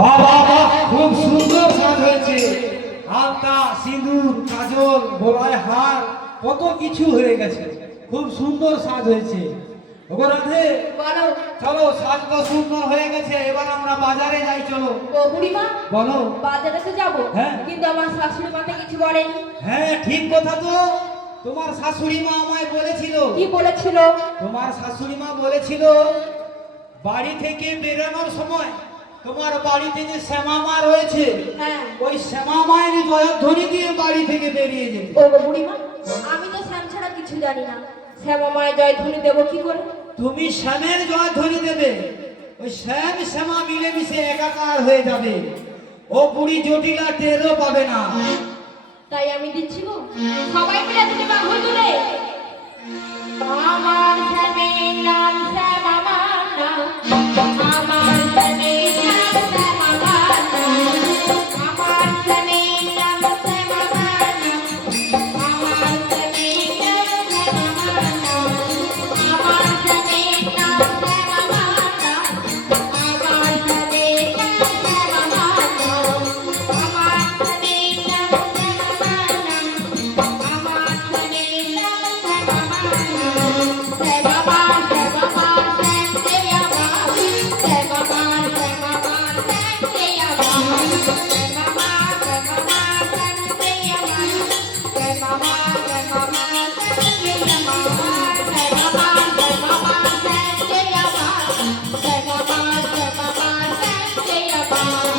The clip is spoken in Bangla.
বাবা বাহ, খুব সুন্দর সাজ হয়েছে। আলতা, সিঁদুর, কাজল, গলায় হার, কত কিছু হয়ে গেছে। খুব সুন্দর সাজ হয়েছে। ওগো রাধে, বলো। চলো, সাজ তো সুন্দর হয়ে গেছে, এবার আমরা বাজারে যাই, চলো। ও বুড়িমা, বলো। বাজারে তো যাবো, হ্যাঁ। কিন্তু আমার শাশুড়ি মাকে কিছু বলেনি। হ্যাঁ, ঠিক কথা তো। তোমার শাশুড়ি মা আমায় বলেছিল। কি বলেছিল? তোমার শাশুড়ি মা বলেছিল বাড়ি থেকে বেরোনোর সময় তোমার বাড়িতে যে শ্যামা মা রয়েছে, হ্যাঁ। ওই শ্যামা মায়ের জয়ধ্বনি দিয়ে বাড়ি থেকে বেরিয়ে যেতে। ও গো বুড়িমা, আমি তো শ্যাম ছাড়া কিছু জানি না। শ্যামা মায়ের জয়ধ্বনি দেবো কি করে? তুমি শ্যামের জয়ধ্বনি দেবে, ওই শ্যাম শ্যামা মিলেমিশে একাকার হয়ে যাবে। ও বুড়ি জটিলা টেরও পাবে না। তাই আমি দিচ্ছি গো, সবাই মিলে দিতে বাহু তুলে। আমার শ্যামের নাম শ্যামা মানা, আমার শ্যামের নাম শ্যামা মানা, আমার শ্যামের নাম শ্যামা মানা, আমার শ্যামের নাম শ্যামা মানা, আমার শ্যামের নাম শ্যামা মানা, আমার শ্যামের নাম শ্যামা মানা, আমার শ্যামের নাম শ্যামা মানা, আমার শ্যামের নাম শ্যামা মানা। শ্যামা মা, শ্যামা মা, শ্যামতে আমার, শ্যামা মা, শ্যামা মা, শ্যামতে আমার, শ্যামা মা, শ্যামা মা, শ্যামতে আমার, শ্যামা মা, শ্যামা মা, শ্যামতে আমার, শ্যামা মা, শ্যামা মা, শ্যামতে আমার, শ্যামা মা, শ্যামা মা, শ্যামতে আমার।